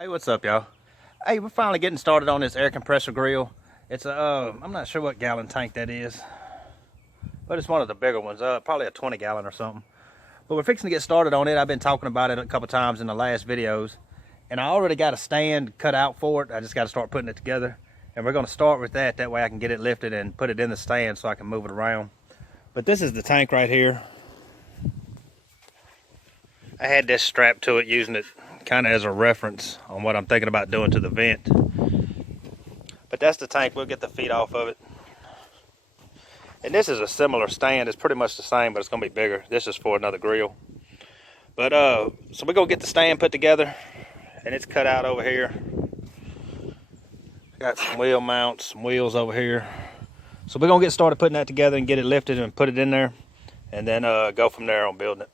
Hey, what's up, y'all? Hey, we're finally getting started on this air compressor grill. It's a, I'm not sure what gallon tank that is, but it's one of the bigger ones, probably a 20 gallon or something. But we're fixing to get started on it. I've been talking about it a couple times in the last videos, and I already got a stand cut out for it. I just got to start putting it together, and we're going to start with that. That way I can get it lifted and put it in the stand so I can move it around. But this is the tank right here. I had this strapped to it, using it kind of as a reference on what I'm thinking about doing to the vent. But that's the tank. We'll get the feet off of it. And this is a similar stand. It's pretty much the same, but it's going to be bigger. This is for another grill. But so we're going to get the stand put together, and it's cut out over here. Got some wheel mounts, some wheels over here. So we're going to get started putting that together and get it lifted and put it in there, and then go from there on building it.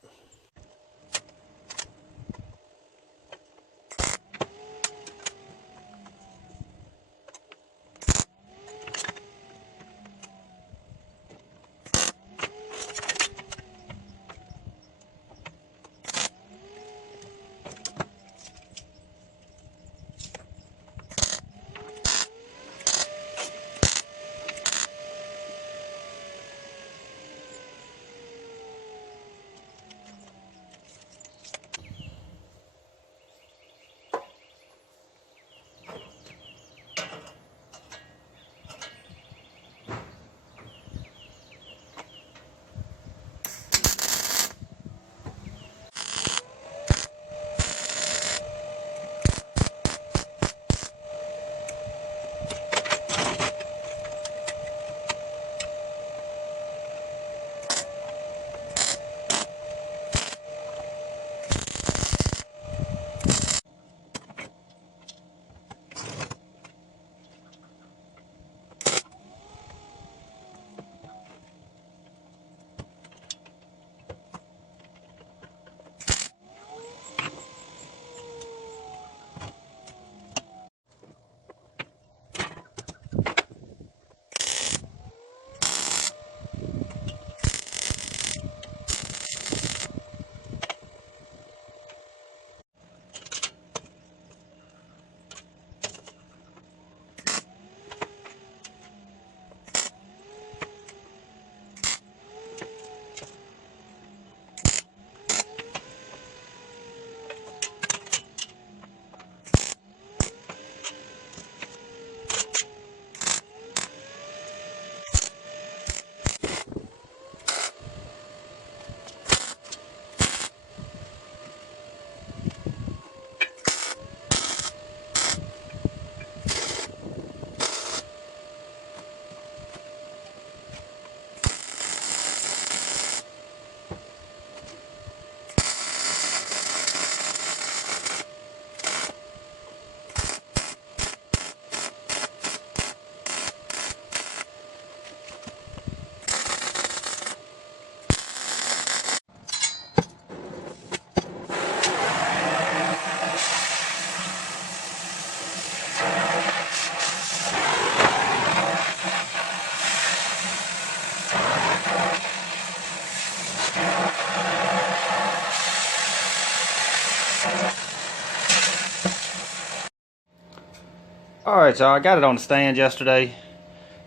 Alright, so I got it on the stand yesterday,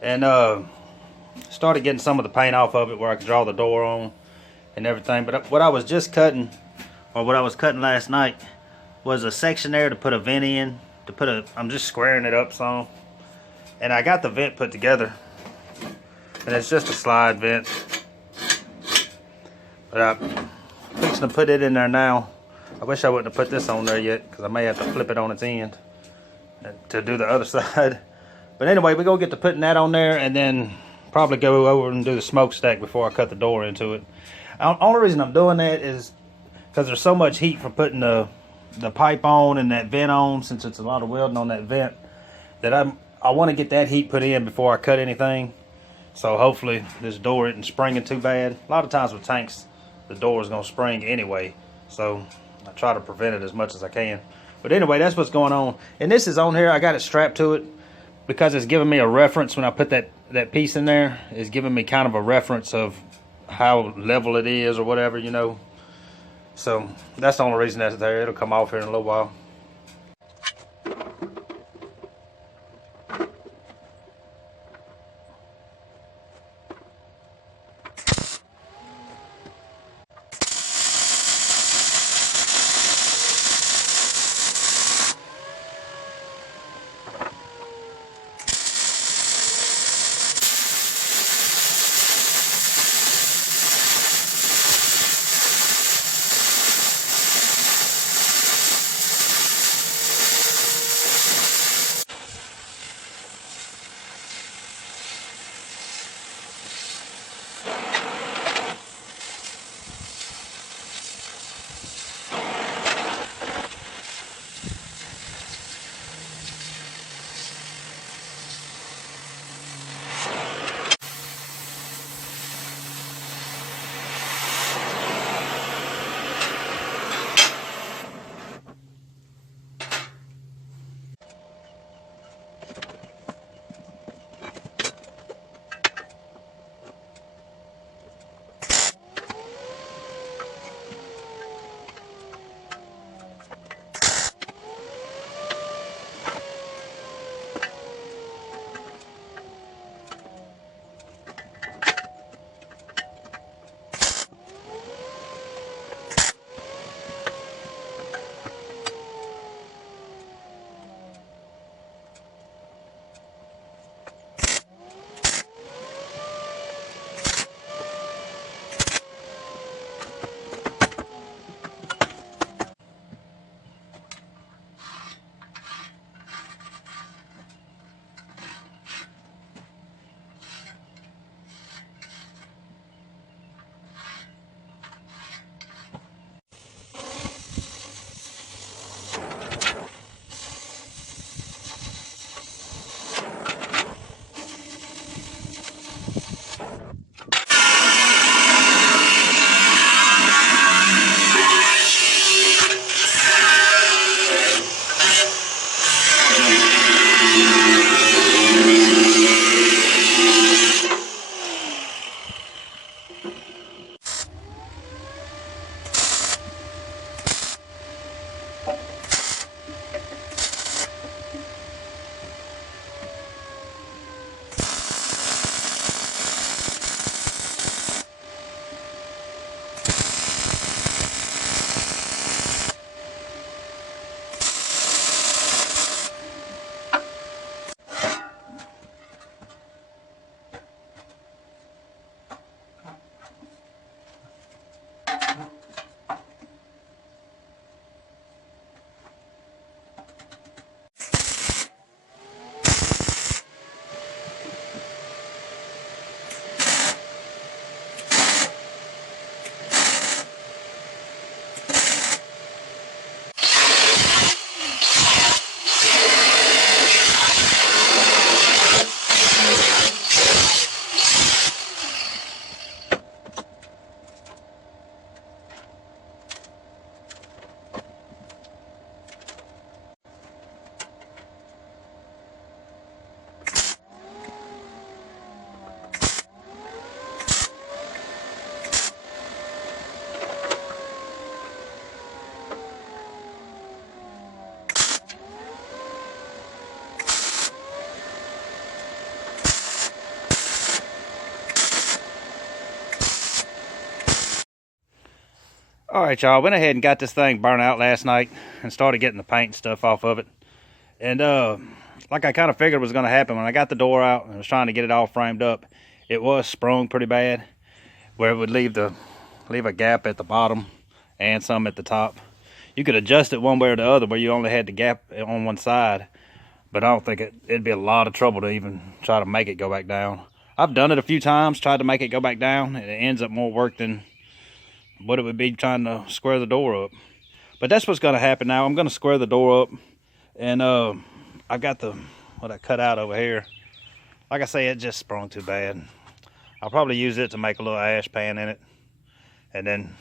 and started getting some of the paint off of it where I could draw the door on and everything. But what I was just cutting, or what I was cutting last night, was a section there to put a vent in. I'm just squaring it up some, and I got the vent put together, and it's just a slide vent. But I'm fixing to put it in there now. I wish I wouldn't have put this on there yet, because I may have to flip it on its end to do the other side. But anyway, we're gonna get to putting that on there, and then probably go over and do the smokestack before I cut the door into it. The only reason I'm doing that is because there's so much heat from putting the pipe on and that vent on, since it's a lot of welding on that vent, that I want to get that heat put in before I cut anything. So hopefully this door isn't springing too bad. A lot of times with tanks, the door is gonna spring anyway, so I try to prevent it as much as I can. But anyway, that's what's going on. And this is on here. I got it strapped to it because it's giving me a reference when I put that piece in there. It's giving me kind of a reference of how level it is or whatever, you know. So that's the only reason that's there. It'll come off here in a little while. All right, y'all, went ahead and got this thing burnt out last night and started getting the paint and stuff off of it. And like I kind of figured was going to happen, when I got the door out and was trying to get it all framed up, it was sprung pretty bad, where it would leave a gap at the bottom and some at the top. You could adjust it one way or the other where you only had the gap on one side, but I don't think it'd be a lot of trouble to even try to make it go back down. I've done it a few times, tried to make it go back down, and it ends up more work than what it would be trying to square the door up. But that's what's going to happen now. I'm going to square the door up, and I've got what I cut out over here. Like I say, it just sprung too bad. I'll probably use it to make a little ash pan in it. And then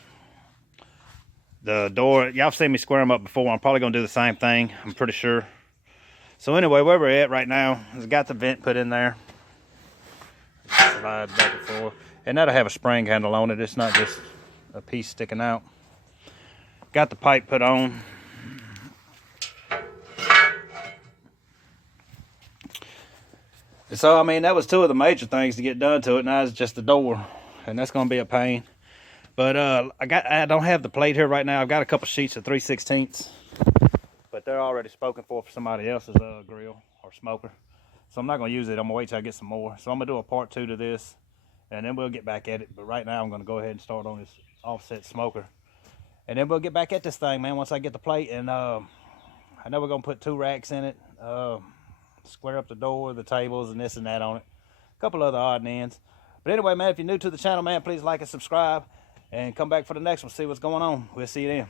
the door, y'all seen me square them up before. I'm probably going to do the same thing, I'm pretty sure. So anyway, where we're at right now is got the vent put in there. Slide back and forth. And that'll have a spring handle on it. It's not just a piece sticking out. Got the pipe put on. So I mean, that was two of the major things to get done to it. Now it's just the door, and that's going to be a pain. But I don't have the plate here right now. I've got a couple sheets of 3/16, but they're already spoken for somebody else's grill or smoker. So I'm not going to use it. I'm going to wait till I get some more. So I'm going to do a part 2 to this, and then we'll get back at it. But right now I'm going to go ahead and start on this offset smoker. And then we'll get back at this thing, man, once I get the plate. And I know we're going to put 2 racks in it. Square up the door, the tables, and this and that on it. A couple other odd ends. But anyway, man, if you're new to the channel, man, please like and subscribe. And come back for the next one. See what's going on. We'll see you then.